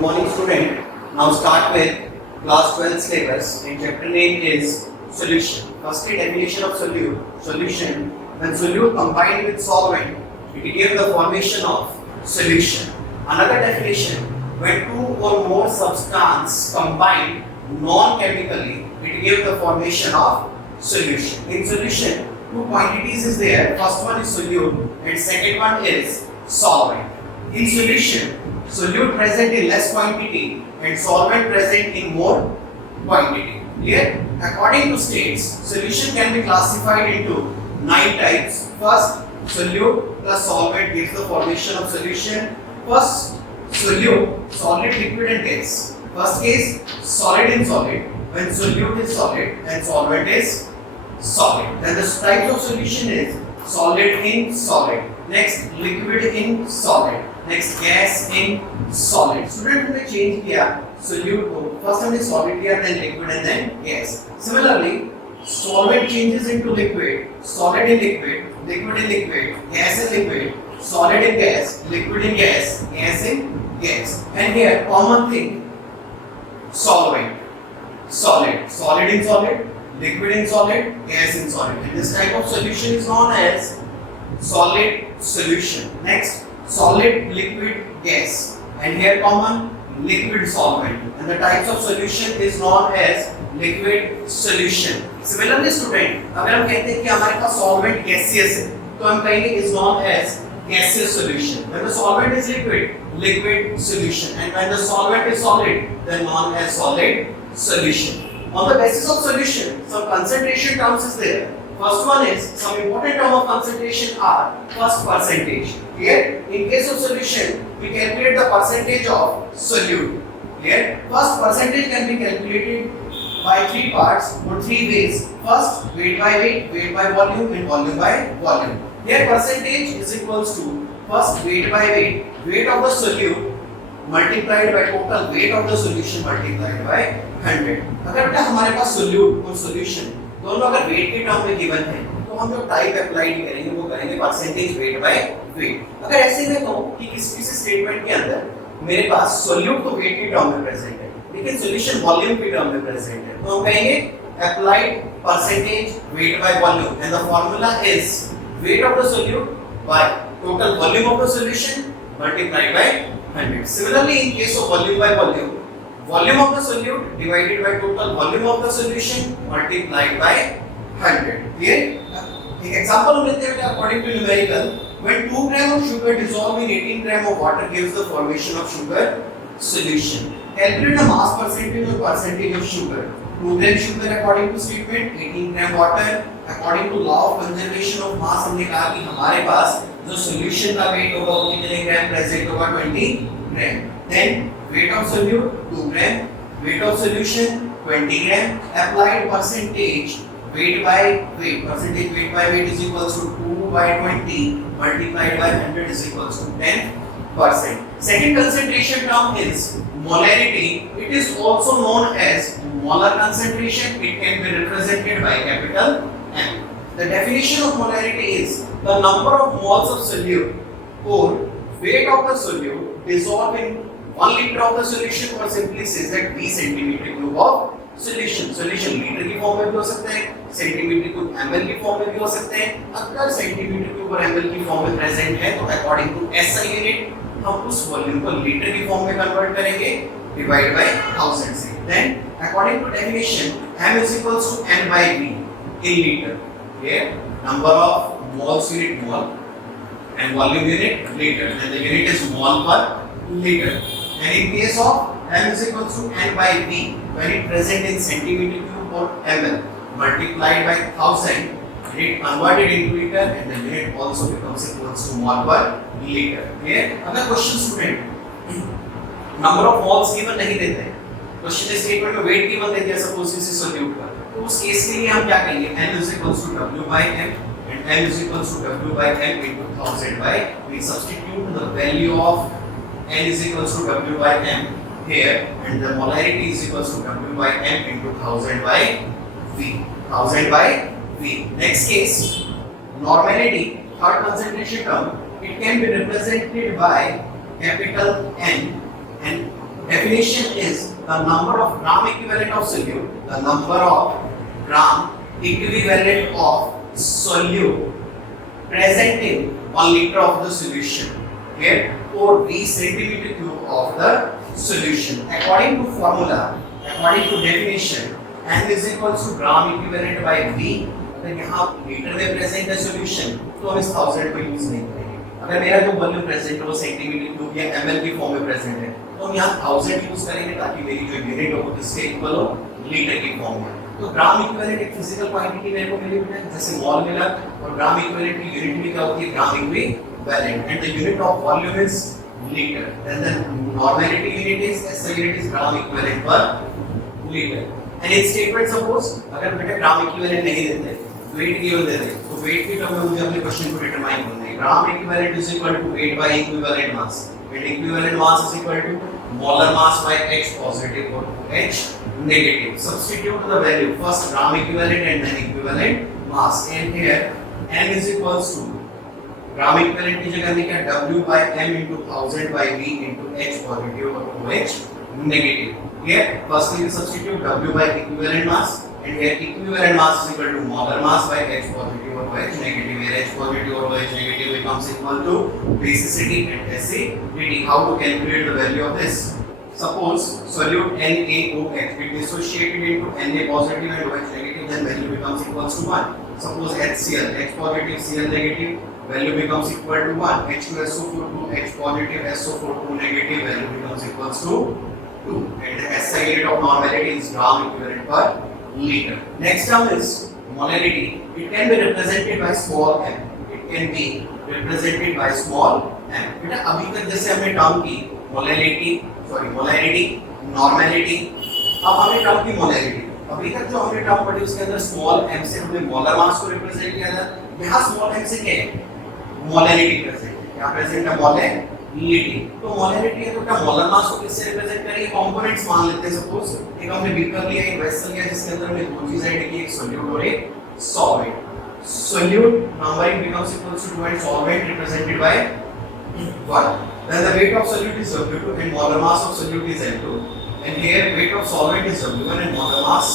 Good morning, student. Now start with class 12 syllabus. And chapter name is solution. Firstly, definition of solution. When solute combined with solvent, it gives the formation of solution. Another definition: when two or more substance combine non-chemically, it gives the formation of solution. In solution, two quantities is there. First one is solute, and second one is solvent. In solution, solute present in less quantity and solvent present in more quantity. Clear? According to states, solution can be classified into 9 types. First, solute plus solvent gives the formation of solution. First, solute, solid, liquid and gas. First case, solid in solid, when solute is solid and solvent is solid. Then the types of solution is solid in solid, next liquid in solid, next gas in solid. Student हमने change किया solute को, first हमने solid किया, then liquid and then gas. Similarly, solvent changes into liquid, solid in liquid, liquid in liquid, gas in liquid, solid in gas, liquid in gas, gas in gas. And here common thing, solvent, solid, solid in solid, liquid in solid, gas in solid. And this type of solution is known as solid solution. Next, solid, liquid, gas. And here common, liquid solvent. And the types of solution is known as liquid solution. Similarly, student, अगर हम कहते हैं कि हमारे पास solvent gaseous है, तो हम कहेंगे is known as gaseous solution. When the solvent is liquid, liquid solution. And when the solvent is solid, then known as solid solution. On the basis of solution, some concentration terms is there. First one is, some important term of concentration are first percentage. Clear? In case of solution, we calculate the percentage of solute. Clear? First percentage can be calculated by 3 parts or 3 ways. First, weight by weight, weight by volume and volume by volume. Here percentage is equals to first weight by weight, weight of the solute multiplied by total weight of the solution multiplied by 100. अगर बेटा हमारे पास solute और solution दोनों अगर weight के term में given है, तो हम जो टाइप अप्लाई नहीं करेंगे, वो करेंगे percentage weight by weight. अगर ऐसे में कहूँ कि किसी स्टेटमेंट के अंदर मेरे पास solute तो weight के टर्म में प्रेजेंट है, लेकिन solution वॉल्यूम के टर्म में प्रेजेंट है, तो हम कहेंगे applied percentage weight by volume, and the formula is weight of the solute by total volume of the solution multiplied by 100. Similarly, in case of volume by volume, volume of the solute divided by total volume of the solution multiplied by 100. Clear? एक example हम लेते हैं according to numerical. When 2 gram of sugar dissolved in 18 gram of water gives the formation of sugar solution. Calculate the mass percentage or percentage of sugar. 2 gram sugar according to statement, 18 gram water. According to law of conservation of mass हमने कहा कि हमारे पास जो solution का weight होगा वो कितने ग्राम present होगा 20 ग्राम. Then weight of solute 2 gram, weight of solution 20 gram. Applied percentage weight by weight, percentage weight by weight is equals to 2 by 20 multiplied by 100 is equals to 10%. Second concentration term is molarity. It is also known as molar concentration. It can be represented by capital M. The definition of molarity is the number of moles of solute or weight of the solute dissolved in 1 liter of the solution, or simply says that V centimeter cube of solution. Solution litre की form में भी हो सकता है, centimetre cube ml की form में भी हो सकते हैं. अगर सेंटीमीटर क्यूब और ml की फॉर्म में प्रेजेंट है, तो अकॉर्डिंग टू SI यूनिट हम उस वॉल्यूम को लीटर की फॉर्म में कन्वर्ट करेंगे, डिवाइड बाय 1000 से. Then according to definition, m is equals to n by v in liter. Here number of moles unit mole and volume unit liter, and the unit is mole per liter. And in case of m is equals to n by v, when it present in centimeter cube or ml multiplied by 1000, it converted into liter, and the unit also becomes equals to mole per liter. Clear? अगर question student number of moles given नहीं देते हैं, question statement में wait given देते हैं suppose किसी solute का, तो उस केस के लिए हम क्या कहेंगे, n is equals to w by m and m is equals to w by m into 1000 by, we substitute the value of n is equals to w by m here, and the molarity is equals to w by m into 1000 by v. 1000 by v. Next case, normality, third concentration term, it can be represented by capital N and Definition is the number of gram equivalent of solute, the number of gram equivalent of solute present in 1 liter of the solution, okay, or V centimeter cube of the solution. According to formula, according to definition, m is equals to gram equivalent by V. अगर यहाँ litre में present है solution तो हम इस 1000 को use नहीं करेंगे. अगर मेरा जो वॉल्यूम प्रेजेंट है वो सेंटीमीटर क्यूब या ml की फॉर्म में प्रेजेंट है तो हम यहाँ 1000 यूज करेंगे ताकि मेरी जो यूनिट हो किसके इक्वल हो, लीटर की फॉर्म में. तो ग्राम इक्विवेलेंट एक फिजिकल क्वांटिटी मेरे को मिली है जैसे मोल मिला, और ग्राम इक्विवेलेंट की यूनिट भी क्या होती है, gram equivalent, and the unit of volume is litre. Then the normality unit is SI unit is gram equivalent per litre. And in statement suppose अगर बेटा ग्राम इक्विवेलेंट नहीं देते, वेट केवल दे दें, तो वेट की टर्म में मुझे अपने क्वेश्चन को डिटरमाइन करना है. Gram equivalent is equal to weight by equivalent mass, and equivalent mass is equal to molar mass by H positive or H negative. Substitute the value first gram equivalent and then equivalent mass, and here m is equals to gram equivalent की जगह लिखा W by m into 1000 by V into H positive or H negative. Here firstly we substitute W by equivalent mass, and here equivalent mass is equal to molar mass by H positive or H negative. Here H positive or H negative becomes equal to basicity and acidity. How to calculate the value of this? Suppose solute NaOH be dissociated into Na positive and OH negative, then value becomes equals to 1. Suppose HCl, H positive, Cl negative, value becomes equal to 1. H2SO4 2, H positive, SO4 2 negative, value becomes equals to 2. And the SI unit of normality is gram equivalent per liter. Next term is molarity. It can be represented by small m. It can be represented by small m. बेटा अभी तक जैसे हमने term की molarity, normality, अब हमने term की molarity. अभी तक जो हमने टर्म पढ़ी उसके अंदर स्मॉल m से हमने मोलर मास को रिप्रेजेंट किया था. यहाँ स्मॉल m से क्या है, मोलैरिटी प्रेजेंट है. यहाँ प्रेजेंट है मोलैरिटी. तो मोलैरिटी है तो क्या मोलर मास को किससे रिप्रेजेंट करेंगे, कंपोनेंट्स मान लेते हैं. सपोज एक हमने बीकर लिया, एक वेसल लिया जिसके अंदर हमने दो चीजें ऐड की, एक सॉल्यूट और एक solvent. Solute numbering becomes equals to 2 and solvent represented by 1. Then the weight of solute is W2 and molar mass of solute is M2. And here weight of solvent is W1 and molar mass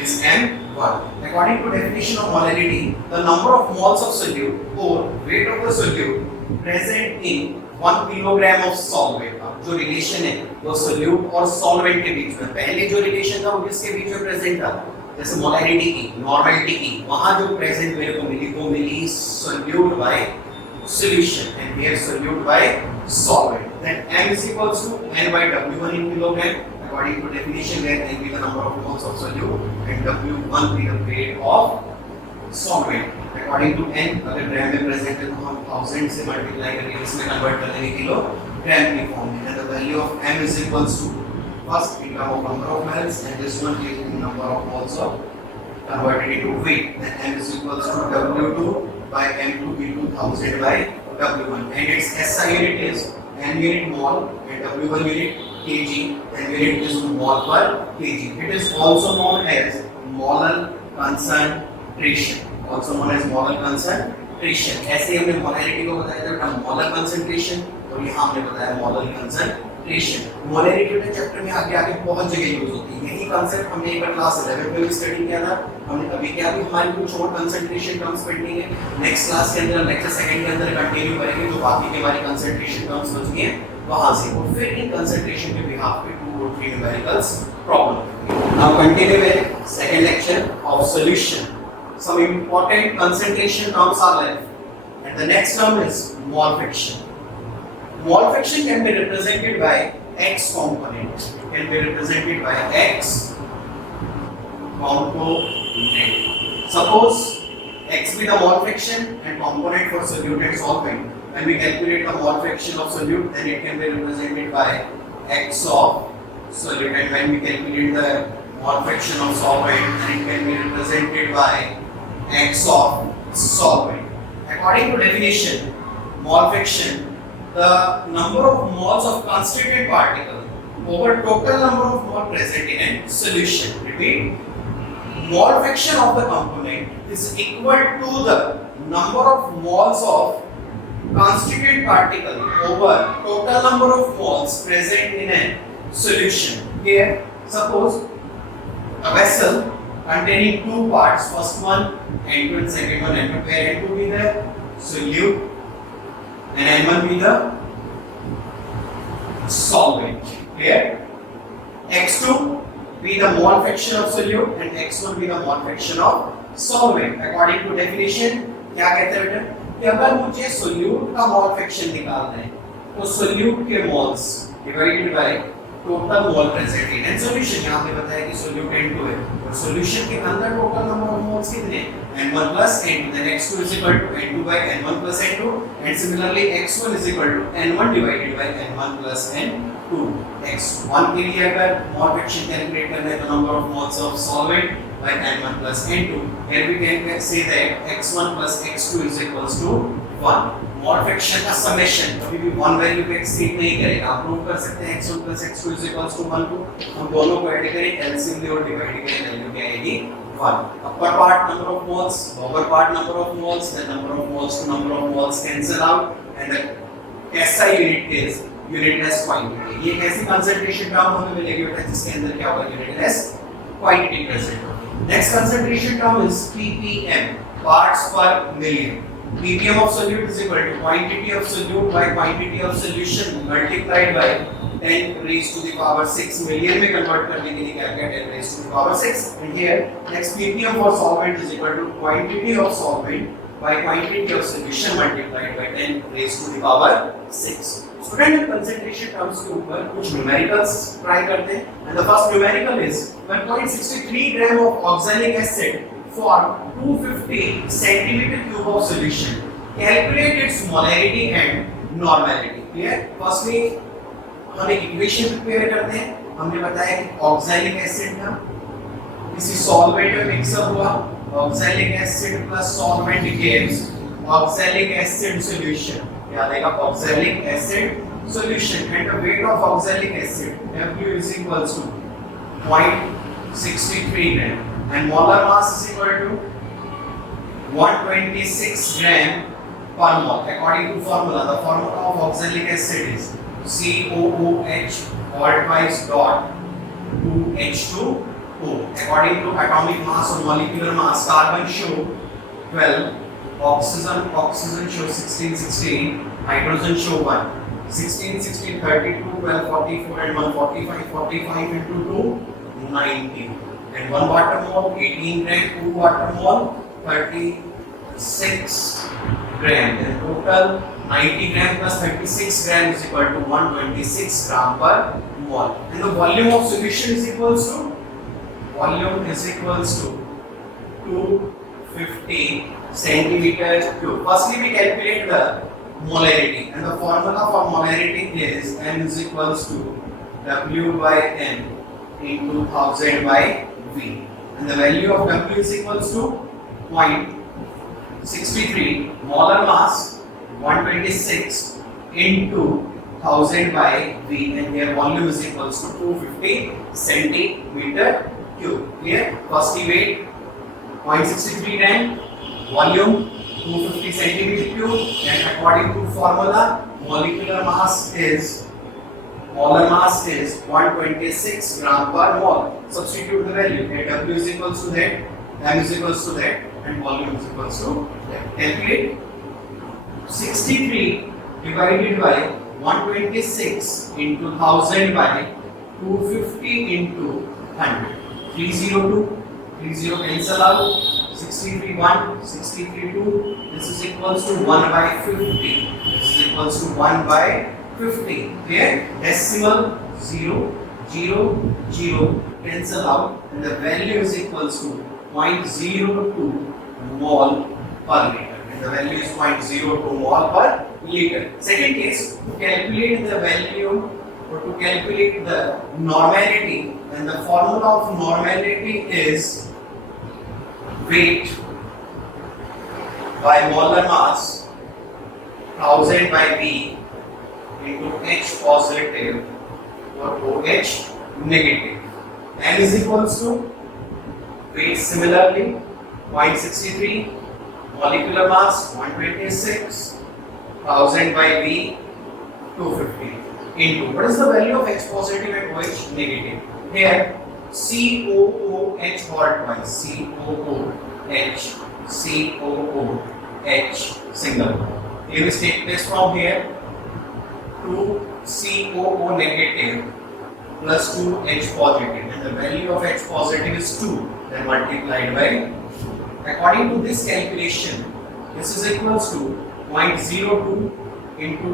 is M1. According to definition of molarity, the number of moles of solute or weight of the solute present in 1 kilogram of solvent. अब जो relation है वो solute और solvent के बीच में, पहले जो relation था वो किसके बीच में प्रेजेंट था, जैसे मोलैरिटी की, नॉर्मलिटी की, वहां जो प्रेजेंट मेरे को मिली वो मिली solute by solution, and here solute by solvent. Then m is equals to n by w1 in kilogram according to definition, where n be the number of moles of solute and w1 be the weight of solvent. according to n अगर ग्राम में present है तो हम 1000 से multiply करके इसमें convert कर देंगे किलोग्राम की फॉर्म में. And the value of m is equals to first in term of number of moles and this one is in number of moles of converted into weight. Then m is equals to W2 by M2 into 1000 by W1, and its SI unit is m unit mole and W1 unit kg, and unit is mole per kg. It is also known as molar concentration, also known as molar concentration. ऐसे हमने molarity को बताया था molar concentration, और यहाँ हमने बताया molar concentration. Molarity के चैप्टर में आगे आगे बहुत जगह यूज होती है. यही कांसेप्ट हमने एक बार क्लास 11 में भी स्टडी किया था. हमने अभी क्या भी हमारी कुछ और कंसंट्रेशन टर्म्स पेंडिंग है. नेक्स्ट क्लास के अंदर लेक्चर सेकंड के अंदर कंटिन्यू करेंगे जो बाकी की हमारी कंसंट्रेशन टर्म्स बच गए वहां से, और फिर इन कंसंट्रेशन के बिहाफ पे 2 और 3 numericals problem. Now continue with second lecture of solution. Some important concentration terms are left, and the next term is mole fraction. Mole fraction can be represented by X component. It can be represented by X component. Suppose X be the mole fraction and component for solute and solvent. When we calculate the mole fraction of solute, then it can be represented by X of solute. And when we calculate the mole fraction of solvent, then it can be represented by X of solvent. According to definition, mole fraction, the number of moles of constituent particle over total number of mole present in a solution. Repeat, mole fraction of the component is equal to the number of moles of constituent particle over total number of moles present in a solution. Here, suppose a vessel containing two parts, first one N2 and second one N2, where N2 be the solute and N1 be the solvent. Clear? X2 be the mole fraction of solute and X1 be the mole fraction of solvent. According to definition, क्या कहते हैं बेटा कि अगर मुझे solute का mole fraction निकालना है तो सोल्यूट के moles divided by total mole present in solution. यहां पे बताया कि सोल्यूट N2 है और सॉल्यूशन के अंदर टोटल नंबर ऑफ मोल्स कितने N1 plus N2, then X2 is equal to N2 by N1 plus N2 and similarly X1 is equal to N1 divided by N1 plus N2। X1 के लिए अगर mole fraction calculate करना है तो number of moles of solvent by N1 plus N2, here we can say that X1 plus X2 is equals to 1। Mole fraction का summation कभी भी one value को एक्सीड नहीं करेगा। आप प्रूव कर सकते हैं X1 plus X2 is equals to 1 को हम दोनों को ऐड करें एलसीएम ले और डिवाइड करें वैल्यू क्या आएगी 1। Upper part number of moles, lower part number of moles, the number of moles to number of moles cancel out and the SI unit is unitless quantity। ये कैसी concentration term हमें मिलेगी बेटा जिसके अंदर क्या होगा unitless quantity present होगी। Next concentration term is ppm, parts per million। ppm of solute is equal to quantity of solute by quantity of solution multiplied by 10 raised to the power 6 million में convert करने के लिए क्या क्या 10 raised to the power 6 and here next ppm for solvent is equal to quantity of solvent by quantity of solution multiplied by 10 raised to the power 6। Student concentration terms के ऊपर कुछ numericals try करते हैं and the first numerical is 1.63 gram of oxalic acid for 250 centimetre cube of solution. Calculate its molarity and normality. Clear? Firstly हम एक equation prepare करते हैं। हमने बताया कि ऑक्सैलिक एसिड था किसी सॉल्वेंट में मिक्सअप हुआ, oxalic acid plus solvent gives oxalic acid solution. याद आएगा oxalic acid solution and the weight of oxalic acid W is equals to 0.63 gram and molar mass is equal to 126 gram per mole according to formula। The formula of oxalic acid is COOH all twice dot 2H2O। according to atomic mass or molecular mass, carbon show 12, oxygen show 16, hydrogen show 1, 16, 32, 12, 44 and 145, 45 into 2, 90 and 1 water mole 18 gram, 2 water mole 36 gram and total 90 gram plus 36 gram is equal to 126 gram per mole and the volume of solution is equals to 250 centimeter cube। Firstly we calculate the molarity and the formula for molarity is m is equals to W by n into 1000 by V and the value of W is equals to 0.63 molar mass 126 into 1000 by V and their volume is equals to 250 centimeter cube। Clear? Firstly weight 0.63 gram, volume 250 centimeter cube and according to formula molar mass is 126 gram per mole। Substitute the value here W is equals to that, m is equals to that and volume is equals to that। Calculate 63 divided by 126 into 1000 by 250 into 100, 302 cancel out, 63 1, 63 2, this is equals to 1 by 50, this is equals to 1 by 50। Here decimal 0 0 0 cancel out and the value is equals to 0.02 mole per liter and the value is 0.02 mole per liter। Second case, to calculate the value or to calculate the normality and the formula of normality is weight by molar mass 1000 by V into H positive or OH negative। M is equals to weight similarly 0.63 molecular mass 126 1000 by V 250। into what is the value of H positive and OH negative? Here COOH word twice, COOH single. It will take place from here to COO negative plus 2H positive, and the value of H positive is 2, then multiplied by, according to this calculation, this is equals to 0.02 into 2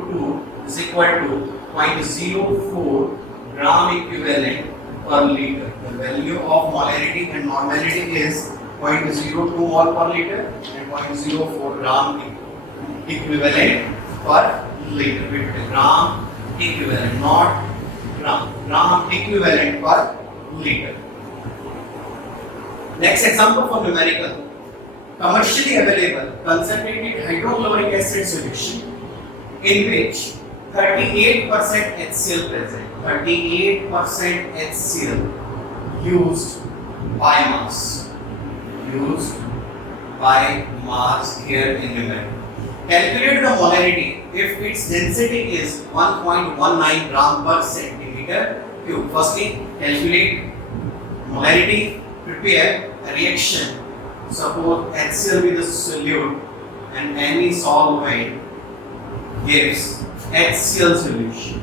is equal to 0.04 gram equivalent per liter. The value of molarity and normality is 0.02 mol per liter and 0.04 gram equivalent per liter. Gram equivalent, not gram. Gram equivalent per liter. Next example for numerical. Commercially available concentrated hydrochloric acid solution in which 38% HCl present. 38% HCl used by mass. Used by mass here in numerical. Calculate the molarity if its density is 1.19 gram per centimeter cube. Firstly, calculate molarity. Prepare a reaction. Suppose HCl with a solute and any solvent gives HCl solution.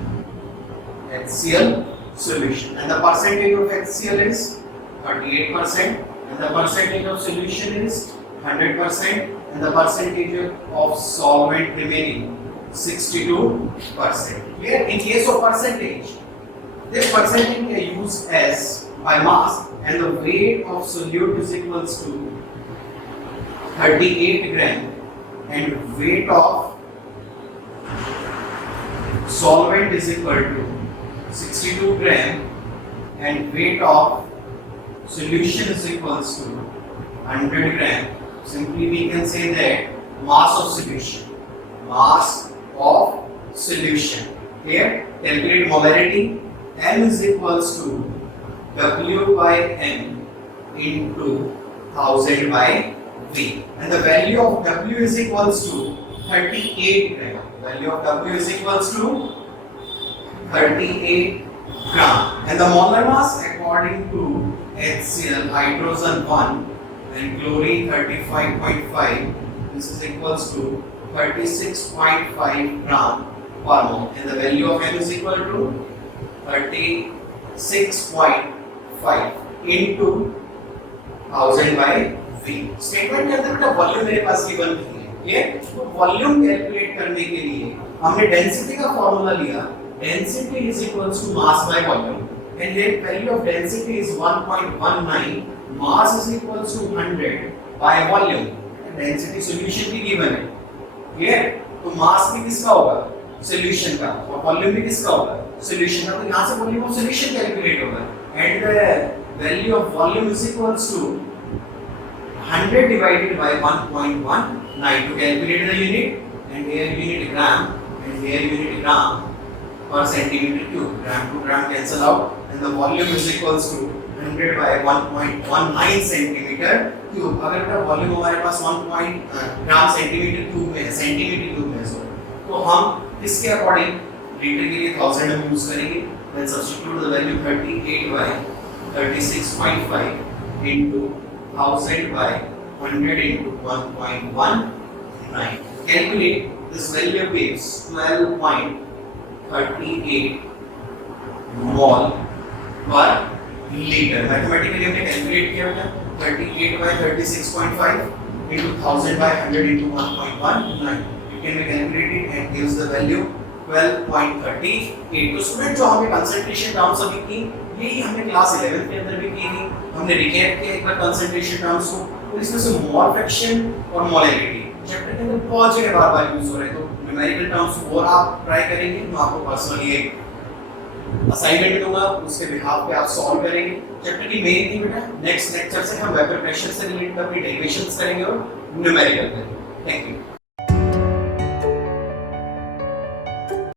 HCl solution, and the percentage of HCl is 38%, and the percentage of solution is 100%, and the percentage of solvent remaining 62%. Here, in case of percentage, this percentage is used as by mass, and the weight of solute is equals to 38 gram, and weight of solvent is equal to 62 gram, and weight of solution is equals to 100 gram. Simply we can say that mass of solution. Mass of solution. Here, calculate molarity. M is equals to W by M into 1000 by V, and the value of W is equals to 38 gram. Value of W is equals to 38 gram, and the molar mass according to HCl, hydrogen 1 and chlorine 35.5, this is equals to 36.5 gram per mole, and the value of M is equal to 36.5 into 1000 by V. Statement के अंदर बेटा volume मेरे पास given नहीं है, clear? तो volume calculate करने के लिए हमने डेंसिटी का फॉर्मूला लिया. Density is equals to mass by volume, and here value of density is 1.19, mass is equals to 100 by volume. Density solution की गिवन है, क्लियर? तो मास भी किसका होगा? सॉल्यूशन का, और वॉल्यूम भी किसका होगा? सॉल्यूशन का. तो यहां से वॉल्यूम ऑफ सॉल्यूशन कैलकुलेट होगा, and the value of volume is equals to 100 divided by 1.19 to calculate the unit, and here unit gram and here unit gram per centimeter cube. Gram to gram cancel out, and the volume is equals to 100 by 1.19 centimeter cube. अगर बेटा volume हमारे पास 1 gram centimetre cube में है, centimetre cube में है, तो हम इसके अकॉर्डिंग लीटर के लिए 1000 में यूज करेंगे. Then substitute the value 38 by 36.5 into 1000 by 100 into 1.19. Calculate this value gives 12.38 mol per liter. Mathematically हमने calculate किया बेटा 38 by 36.5 into 1000 by 100 into 1.19. You can be calculated and gives the value 12.38. तो student जो हमने concentration terms अभी की, यही हमने क्लास 11 के अंदर भी की थी. हमने रिकैप किया एक बार कंसंट्रेशन टर्म्स को, तो इसमें से मोल फ्रैक्शन और मोलैरिटी चैप्टर के अंदर बहुत जगह बार-बार यूज हो रहे हैं. तो न्यूमेरिकल टर्म्स और आप ट्राई करेंगे, मैं आपको पर्सनली एक असाइनमेंट दूंगा, उसके बिहाफ पे आप सॉल्व करेंगे. चैप्टर की मेन थी बेटा, नेक्स्ट लेक्चर से हम वेपर प्रेशर से रिलेटेड अपनी डेरिवेशंस करेंगे और न्यूमेरिकल करेंगे. Thank you.